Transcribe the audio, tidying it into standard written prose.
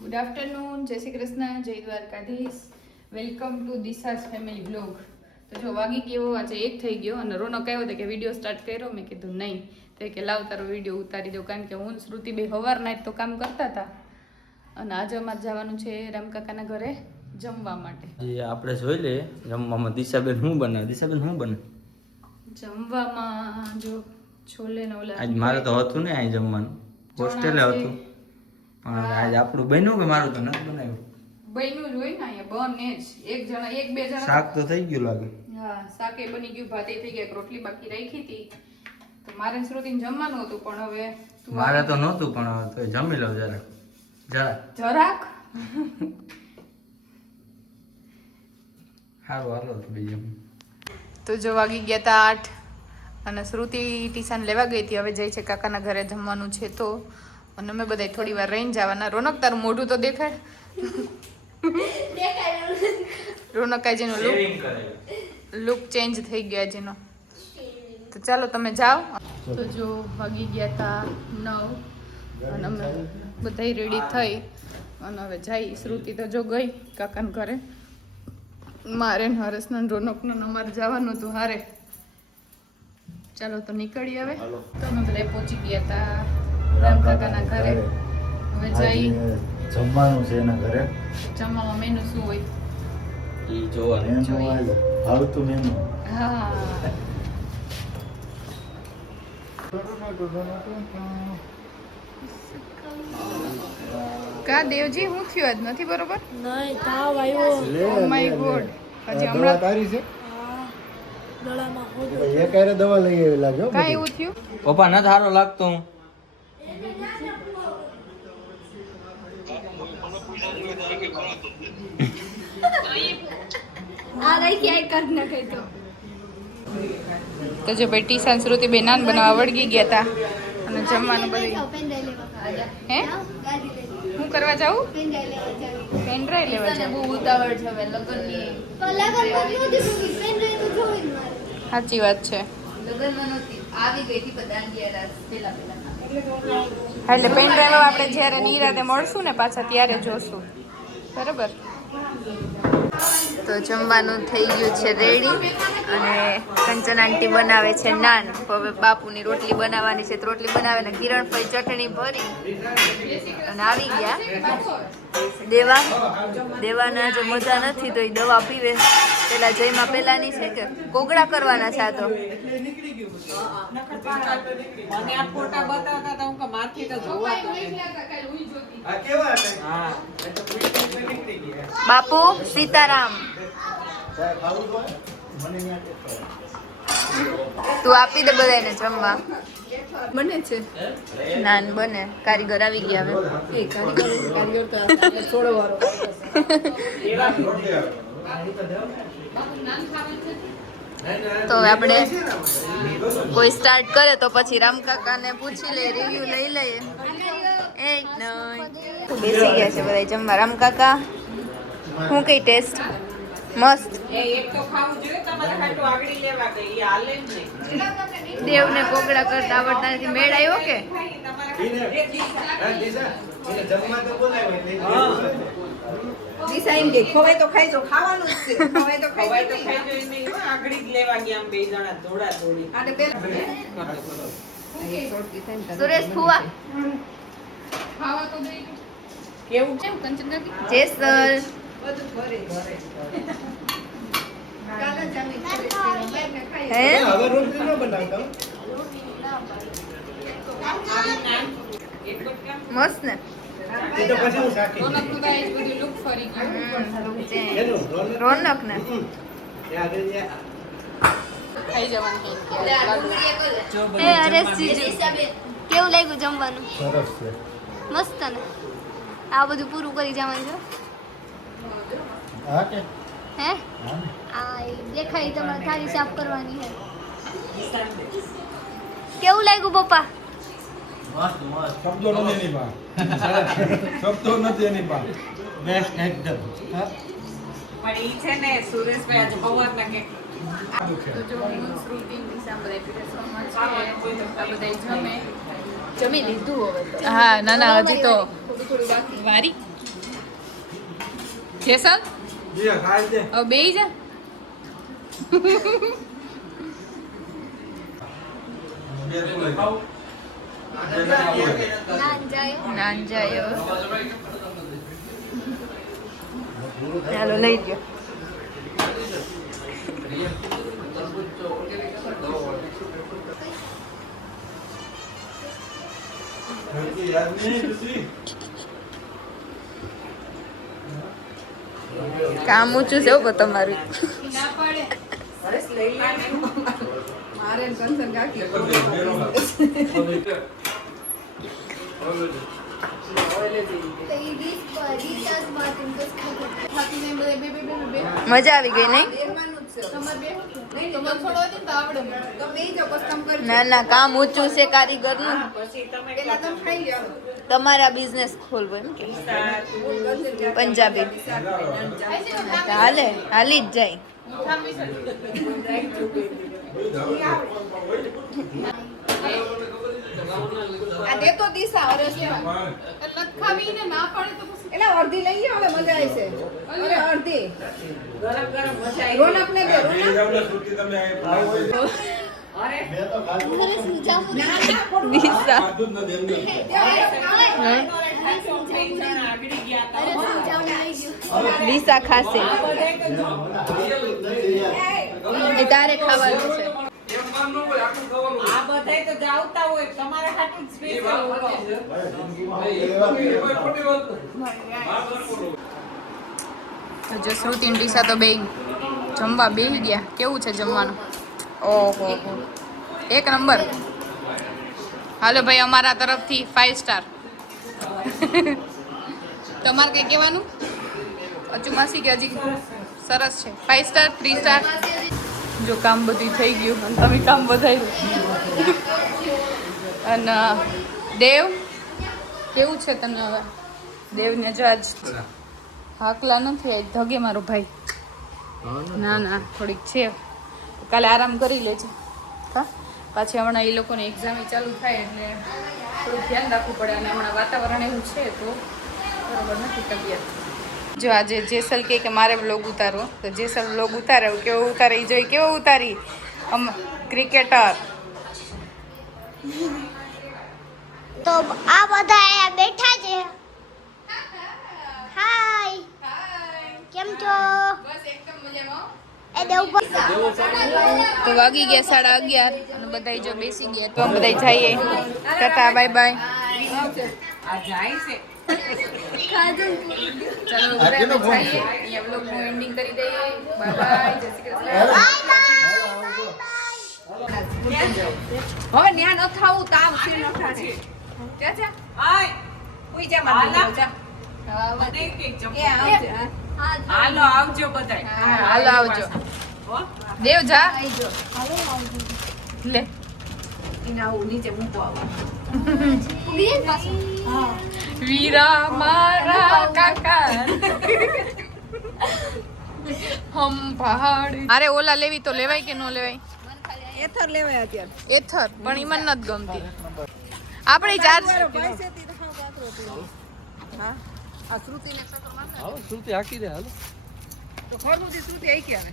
Good afternoon, જય શ્રી કૃષ્ણ, જય Dwarkadhish. Welcome to Disha's family blog. તો જો વાગી ગયો આજે 1 થઈ ગયો અને રોનક આવ્યો હતો કે વિડીયો સ્ટાર્ટ કર્યો. મેં કીધું નહીં, તો કે લાવ તારો વિડીયો ઉતારી દો, કારણ કે હું શ્રુતિ બે સવારના જ તો કામ કરતા હતા. અને આજે અમારે જવાનું છે રામકાકાના ઘરે જમવા માટે. આપણે જોઈ લઈએ જમવામાં દિશાબેન શું બનાવે. દિશાબેન શું બને જમવામાં? જો છોલે ને ઓલા આજ મારે તો હતું ને અહીં જમવાનું, હોસ્ટેલે હતું, પણ આજ આપણું બન્યું કે મારું તો નથી બનાવ્યું. બન્યું જ હોય ને અહીંયા બને જ. એક બે જણા શાક તો થઈ ગયું લાગે. હા, શાકે બની ગયું, ભાતે થઈ ગયા, રોટલી બાકી રાખી હતી. તો મારે શ્રુતિને જમવાનું હતું, પણ હવે મારે તો નહોતું, પણ તો જમી લઉં જરાક સારું હાલો તો બીજું. તો જો વાગી ગયા હતા 8 અને શ્રુતિ ટીશાન લેવા ગઈ હતી. હવે જાય છે કાકાના ઘરે જમવાનું છે તો. અને અમે બધા થોડી વાર રહીને જવાના. રોનક તારું મોઢું તો દેખાડ. રોનક જેનો લુક ચેન્જ થઈ ગયો જેનો. તો ચાલો તમે જાઓ. તો જો વાગી ગયા હતા 9 અને અમે બધા રેડી થઈ અને હવે જાય. શ્રુતિ તો જો ગઈ કાકાના ઘરે. મારે ને હરેશને રોનકને અમારે જવાનું હતું હારે. ચાલો તો નીકળી હવે. તો અમે બધા પહોંચી ગયા હતા રામ કાકાના ઘરે. હવે જઈ જમવાનું છે એના ઘરે. જમવામાં મેનુ શું હોય ઈ જોવાનું આવતું મેનુ. હા, કા દેવજી હું થયું આજ નથી બરોબર? નહીં, તાવ આવ્યો. Oh my God. હજી દવા હમણાં તારી છે? ગળામાં હોજો. એક હારે દવા લઈ આવી લાગ્યો. કાંઈ એવું થયું? પપ્પા નથી સારો લાગતો હું. આ રહી ક્યાંય કર નાખે તો. તો જો ભાઈ ટીશાન શ્રુતિ બે નાન બનાવવા વળગી ગયા હતા અને જમવાનું બધું. હે હું કરવા જાઉં? પેનડ્રાઈવ લેવા જાઉં. બહુ ઉતાવળ છે હવે લગ્નની. સાચી વાત છે. હા, એટલે પેનડ્રાઈવ આપણે જ્યારે નિરાતે મળશું ને પાછા ત્યારે જોશું. બરાબર. તો જમવાનું થઈ ગયું છે રેડી અને કંચન આંટી બનાવે છે નાન. હવે બાપુની રોટલી બનાવવાની છે. તો રોટલી બનાવે ને કિરણભાઈ ચટણી ભરી અને આવી ગયા. દેવાના જો મજા નથી તો એ દવા પીવે. પેલા જયમાં પેલાની છે કે કોગળા કરવાના છે. આ તો બાપુ સીતારામ. તું આપી દે બધાને જમવા. બને છે નાન બને. કારીગર આવી ગયા હવે. તો હવે આપણે કોઈ સ્ટાર્ટ કરે તો પછી રામકાકાને પૂછી લે, રિવ્યુ લઈ લઈએ. એક નહીં બેસી ગયા છે બધા જમવા. રામકાકા હું કઈ ટેસ્ટ મસ્ત. દેવને કોગળા કરતા આવડતા નથી. મેળ આવ્યો કે દિશા એમ કે ખવાય તો ખાઈ જો, ખાવાનું જ છે. ખવાય તો ખાઈ જો નહીં, આગળ જ લેવા ગયા આમ બે જણા દોડા દોડી. આને સુરેશ ફુવા ખાવા તો દે. કેવું કેમ કંચન કાકી? જેસલ બધું ભરે હે હવે રોટલી ન બનાવતા. મસ્ત ને. એ તો પછી હું શાકી. રોનકનું તો આજ બધું લુક ફરી ગયું. એનું રોનક ને ત્યાં આગળ ખાઈ જવાનું. એ હરેશ જીજુ, કેવું લાગ્યું જમવાનું? સરસ છે. મસ્ત ને. આ બધું પૂરું કરી જવાનું છે. હા કે હે હા ને. આ દેખાય તમારે થાળી સાફ કરવાની છે. કેવું લાગ્યું પપ્પા? મસ્ત મસ્ત. શબ્દો નથી એની પા. શબ્દો નથી એની પા. બેસ્ટ એકદમ. હા. પણ ઈ છે ને સુરેશભાઈ આજે પવારના કે તો જો હું શ્રુતિ દિશા બધા પીરસવામાં છે. આ બધા જમે. જમી લીધું હવે. હા ના ના હજી તો વારી જેસલ દિયા ખાઈ દે. હવે બેહી જા. નાન જાયો. ચાલો લઈ ગયો. યાદ નહીં દૂસરી. કામ ઊંચું છે ઉપર તમારું. બસ લઈ લે મારે કંસન કાકી મજા આવી ગઈ નહીં? ના ના કામ ઊંચું છે કારીગર નું. તમારા બિઝનેસ ખોલવો એમ કે પંજાબી હાલે હાલી જ જાય. આ દે તો દિશા અરે એટલે અડધી લઈ લે હવે મજા આવશે અરે અડધી ગરમ ગરમ મજા આવી રોનક ને દે રોનક તમે આવો. અરે દિશા ખાધું જ નથી એમને. દિશા ખાશે એ તારે ખાવાનું છે. આ બધાય તો જાવતા હોય તમારે હાટું સ્પેશિયલ જો શ્રુતિ ને દિશા તો બે જમવા બેસી ગયા. કેવું છે જમવાનું? ઓહો એક નંબર. હાલો ભાઈ અમારા તરફથી 5 સ્ટાર. તમારે કઈ કહેવાનું? અચુ માસી કે હજી સરસ છે? 5 સ્ટાર 3 સ્ટાર. જો કામ બધું થઈ ગયું અને તમે કામ વધાર્યું. અને દેવ કેવું છે તને હવે? દેવને જો આજ હાકલા નથી આજ ધગે મારો ભાઈ. ના ના થોડીક છે, કાલે આરામ કરી લેજે. હા પાછી હમણાં એ લોકોને એક્ઝામ ચાલુ થાય એટલે થોડુંક ધ્યાન રાખવું પડે. અને હમણાં વાતાવરણ એવું છે તો બરાબર નથી તબિયત. જો આજે જેસલ કે મારે વ્લોગ ઉતારવો તો જેસલ વ્લોગ ઉતારે. કેવો ઉતારે એ જોઈ. કેવો ઉતારી ક્રિકેટર. તો આ બધા અહીંયા બેઠા છે. હાય કેમ છો? એ દેવ તો વાગી ગયા 11:30 અને બધા જો બેસી ગયા. તો બધા જઈએ. Tata bye bye. આ જાય છે ચાલો ઘરે અમે જઈએ. અહીંયા વ્લોગનું એન્ડિંગ કરી દઈએ. Bye bye. જય શ્રી કૃષ્ણ. હવે ન્યા ન થાવું તાવ છે ન થાશે ક્યાં છે આય ઉઈ જા માર જા મને કે જમવા આવજે હાલો આવજો બધાય હાલો આવજો. દેવ જા લે. ઇના હું નીચે મૂકો આવો વીરા મારા કાકા હમ પહાડ. અરે ઓલા લેવી તો લેવાય કે ન લેવાય? એથર લેવાય અત્યારે એથર પણ ઈ મને નથી ગમતી. આપણે ચાર્જ હા આ શ્રુતિને શ્રુતિ હાકી દે હાલો. તો ખરબૂજી શ્રુતિ આઈ કે આવે